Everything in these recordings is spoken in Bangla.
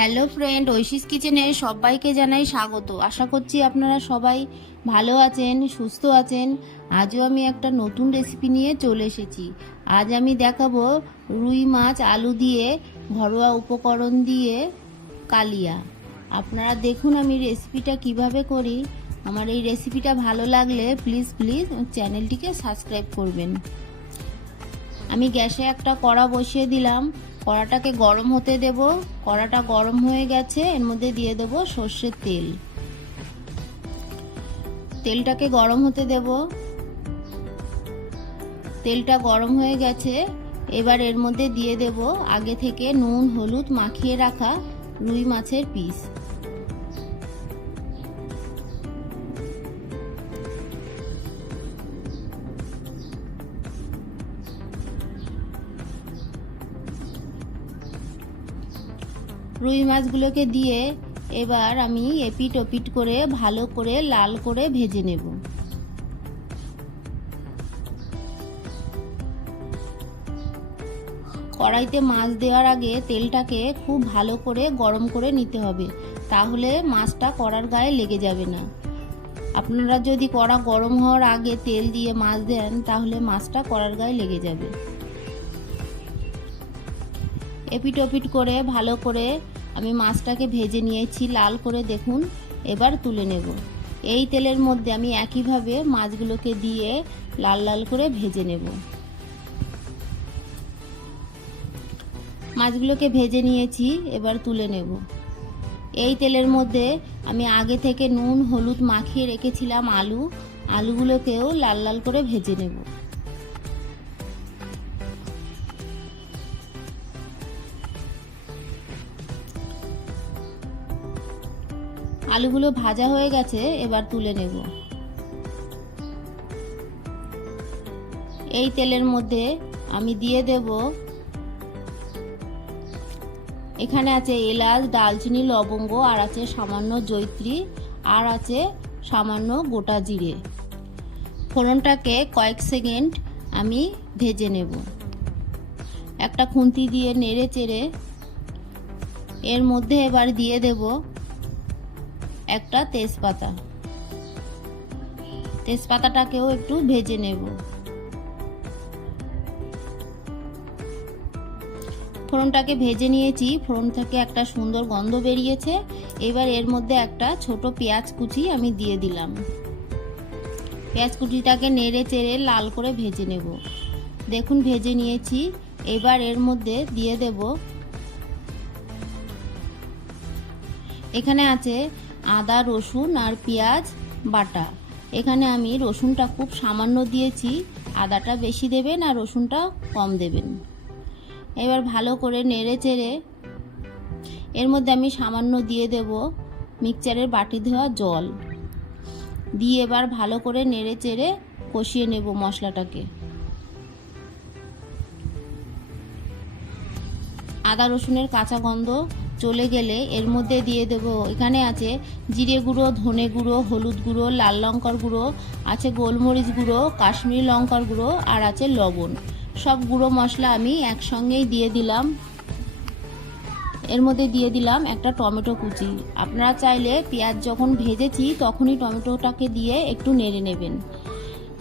হ্যালো ফ্রেন্ড, ঐশীস কিচেনে সবাইকে জানাই স্বাগত। আশা করছি আপনারা সবাই ভালো আছেন, সুস্থ আছেন। আজও আমি একটা নতুন রেসিপি নিয়ে চলে এসেছি। আজ আমি দেখাবো রুই মাছ আলু দিয়ে ঘরোয়া উপকরণ দিয়ে কালিয়া। আপনারা দেখুন আমি রেসিপিটা কিভাবে করি। আমার এই রেসিপিটা ভালো লাগলে প্লিজ চ্যানেলটিকে সাবস্ক্রাইব করবেন। আমি গ্যাসে একটা কড়া বসিয়ে দিলাম। কড়াটাকে গরম হতে দেব। কড়াটা গরম হয়ে গেছে, এর মধ্যে দিয়ে দেব সর্ষের তেল। তেলটাকে গরম হতে দেব। তেলটা গরম হয়ে গেছে, এবার এর মধ্যে দিয়ে দেব আগে থেকে নুন হলুদ মাখিয়ে রাখা রুই মাছের পিস। রুই মাছগুলোকে দিয়ে এবার আমি এপিট ওপিট করে ভালো করে লাল করে ভেজে নেব। কড়াইতে মাছ দেওয়ার আগে তেলটাকে খুব ভালো করে গরম করে নিতে হবে, তাহলে মাছটা কড়ার গায়ে লেগে যাবে না। আপনারা যদি কড়া গরম হওয়ার আগে তেল দিয়ে মাছ দেন তাহলে মাছটা কড়ার গায়ে লেগে যাবে। এপিট ওপিট করে ভালো করে আমি মাছটাকে ভেজে নিয়েছি লাল করে, দেখুন। এবার তুলে নেব। এই তেলের মধ্যে আমি একইভাবে মাছগুলোকে দিয়ে লাল লাল করে ভেজে নেব। মাছগুলোকে ভেজে নিয়েছি, এবার তুলে নেব। এই তেলের মধ্যে আমি আগে থেকে নুন হলুদ মাখিয়ে রেখেছিলাম আলুগুলোকেও লাল লাল করে ভেজে নেব। আলুগুলো ভাজা হয়ে গেছে, এবার তুলে নেব। এই তেলের মধ্যে আমি দিয়ে দেব, এখানে আছে এলাচ দালচিনি লবঙ্গ, আর আছে সামান্য জয়িত্রী, আর আছে সামান্য গোটা জিরে। ফোড়নটাকে কয়েক সেকেন্ড আমি ভেজে নেব। একটা খুন্তি দিয়ে নেড়ে চেড়ে এর মধ্যে এবার দিয়ে দেব একটা তেজপাতাটাকেও একটু ভেজে নেব। ফোড়নটাকে ভেজে নিয়েছি, ফোড়ন থেকে একটা সুন্দর গন্ধ বেরিয়েছে। এবার এর মধ্যে একটা ছোট পেঁয়াজ কুচি আমি দিয়ে দিলাম। পেঁয়াজ কুচিটাকে নেড়ে চেড়ে লাল করে ভেজে নেব। দেখুন ভেজে নিয়েছি। এবার এর মধ্যে দিয়ে দেব, এখানে আছে আদা রসুন আর পেঁয়াজ বাটা। এখানে আমি রসুনটা খুব সামান্য দিয়েছি, আদাটা বেশি দেবেন আর রসুনটা কম দেবেন। এবার ভালো করে নেড়ে চেড়ে এর মধ্যে আমি সামান্য দিয়ে দেব মিক্সচারের বাটি ধোয়া জল দিয়ে এবার ভালো করে নেড়ে চেড়ে কষিয়ে নেব মশলাটাকে। আদা রসুনের কাঁচা গন্ধ চলে গেলে এর মধ্যে দিয়ে দেব, এখানে আছে জিরে গুঁড়ো ধনে গুঁড়ো হলুদ গুঁড়ো লাল লঙ্কার গুঁড়ো, আছে গোলমরিচ গুঁড়ো কাশ্মীরি লঙ্কার গুঁড়ো, আর আছে লবণ। সব গুঁড়ো মশলা আমি একসঙ্গেই দিয়ে দিলাম। এর মধ্যে দিয়ে দিলাম একটা টমেটো কুচি। আপনারা চাইলে পেঁয়াজ যখন ভেজেছি তখনই টমেটোটাকে দিয়ে একটু নেড়ে নেবেন।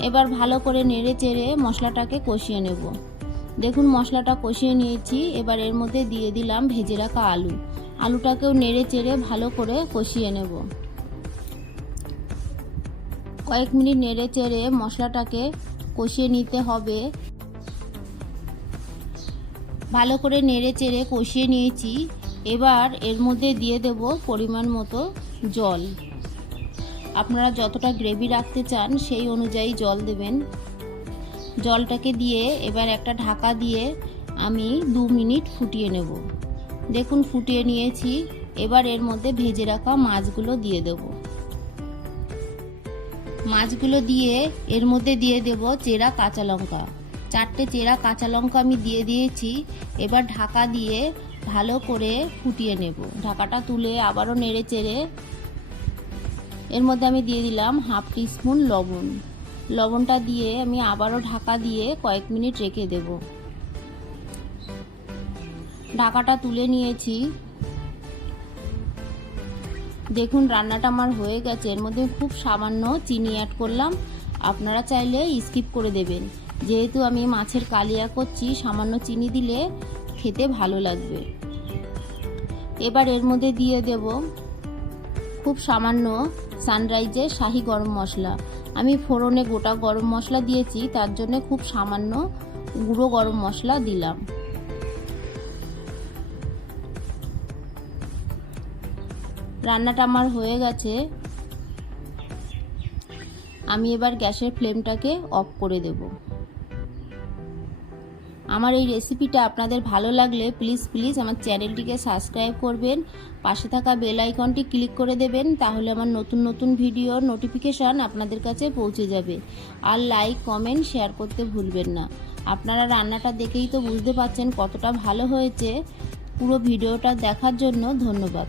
এবার ভালো করে নেড়ে চেড়ে মশলাটাকে কষিয়ে নেব। দেখুন মশলাটা কষিয়ে নিয়েছি। এবার এর মধ্যে দিয়ে দিলাম ভেজে রাখা আলুটাকেও নেড়ে চেড়ে ভালো করে কষিয়ে নেব। কয়েক মিনিট নেড়ে চেড়ে মশলাটাকে কষিয়ে নিতে হবে। ভালো করে নেড়ে চেড়ে কষিয়ে নিয়েছি। এবার এর মধ্যে দিয়ে দেব পরিমাণ মতো জল। আপনারা যতটা গ্রেভি রাখতে চান সেই অনুযায়ী জল দেবেন। জলটাকে দিয়ে এবার একটা ঢাকা দিয়ে আমি 2 মিনিট ফুটিয়ে নেব। দেখুন ফুটিয়ে নিয়েছি। এবার এর মধ্যে ভেজে রাখা মাছগুলো দিয়ে দেব। মাছগুলো দিয়ে এর মধ্যে দিয়ে দেব চেরা কাঁচা লঙ্কা। 4টে চেরা কাঁচা লঙ্কা আমি দিয়ে দিয়েছি। এবার ঢাকা দিয়ে ভালো করে ফুটিয়ে নেব। ঢাকাটা তুলে আবারও নেড়ে চেড়ে এর মধ্যে আমি দিয়ে দিলাম হাফ টিস্পুন লবণ। লবণটা দিয়ে আমি আবারও ঢাকা দিয়ে কয়েক মিনিট রেখে দেব। ঢাকাটা তুলে নিয়েছি। দেখুন রান্নাটা আমার হয়ে গেছে। এর মধ্যে খুব সামান্য চিনি অ্যাড করলাম, আপনারা চাইলে স্কিপ করে দেবেন। যেহেতু আমি মাছের কালিয়া করছি, সামান্য চিনি দিলে খেতে ভালো লাগবে। এবার এর মধ্যে দিয়ে দেব খুব সামান্য সানরাইজের শাহি গরম মশলা। আমি ফোড়নে গোটা গরম মশলা দিয়েছি, তার জন্য খুব সামান্য গুঁড়ো গরম মশলা দিলাম। রান্নাটা আমার হয়ে গেছে। আমি এবার গ্যাসের ফ্লেমটাকে অফ করে দেব। আমার এই রেসিপিটা আপনাদের ভালো লাগলে প্লিজ আমার চ্যানেলটিকে সাবস্ক্রাইব করবেন, পাশে থাকা বেল আইকনটি ক্লিক করে দেবেন, তাহলে আমার নতুন ভিডিওর নোটিফিকেশান আপনাদের কাছে পৌঁছে যাবে। আর লাইক কমেন্ট শেয়ার করতে ভুলবেন না। আপনারা রান্নাটা দেখেই তো বুঝতে পারছেন কতটা ভালো হয়েছে। পুরো ভিডিওটা দেখার জন্য ধন্যবাদ।